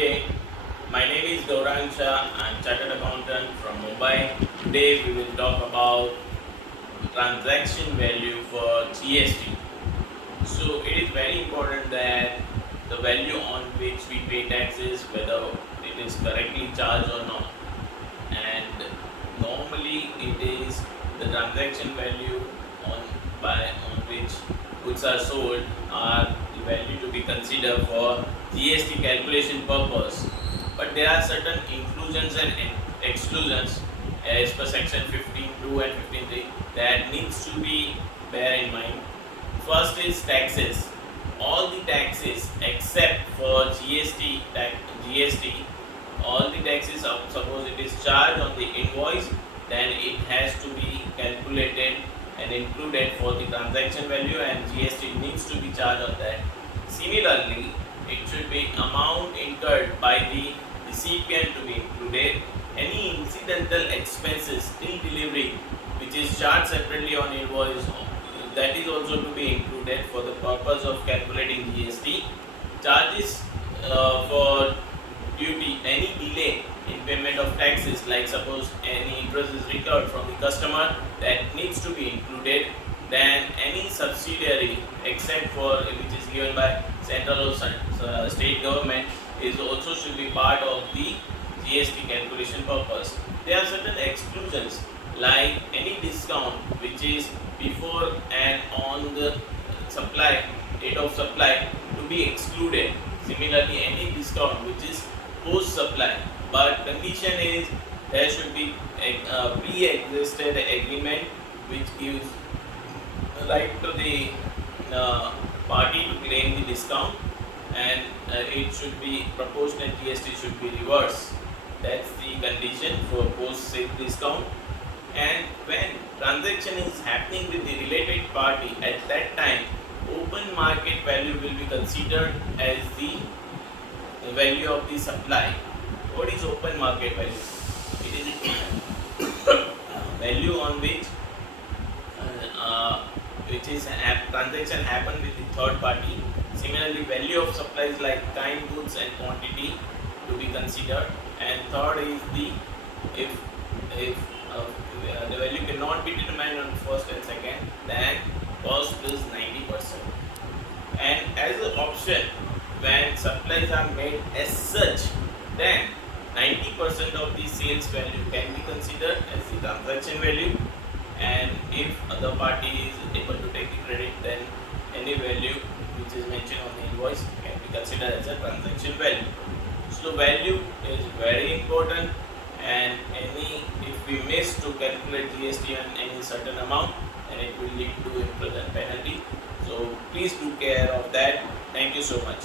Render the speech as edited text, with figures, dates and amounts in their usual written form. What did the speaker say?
day. My name is Gaurang Shah. I'm chartered accountant from Mumbai. Today we will talk about transaction value for GST. So it is very important that the value on which we pay taxes, whether it is correctly charged or not. And normally it is the transaction value on which goods are sold are the value to be considered for GST calculation purpose. But there are certain inclusions and exclusions as per section 15.2 and 15.3 that needs to be bear in mind. First is taxes. All the taxes except for GST, all the taxes, suppose it is charged on the invoice, then it has to be calculated and included for the transaction value, and GST needs to be charged on that. Similarly, it should be amount incurred by the recipient to be included. Any incidental expenses till delivery which is charged separately on invoice, that is also to be included for the purpose of calculating GST. Charges for duty, any delay in payment of taxes, like suppose any interest is recovered from the customer, that needs to be included. Then any subsidiary except for which is given by central or state government is also should be part of the GST calculation purpose. There are certain exclusions like any discount which is before and on the supply date of supply to be excluded. Similarly, any discount which is post supply, but condition is there should be a pre-existed agreement which gives right to the party to claim the discount, and it should be proportionate GST should be reversed. That's the condition for post sale discount. And when transaction is happening with the related party, at that time open market value will be considered as the value of the supply. What is open market value? It is value on which is transaction happen with the third party. Similarly, value of supplies like kind, goods and quantity to be considered. And third is the if the value cannot be determined on first and second, then cost is 90%. And as an option, when supplies are made as such, then 90% of the sales value can be considered as the transaction value, and if other party is able to take the credit, then any value which is mentioned on the invoice can be considered as a transaction value. So value is very important, and if we miss to calculate GST on any certain amount, then it will lead to imprisonment penalty. So please do care of that. Thank you so much.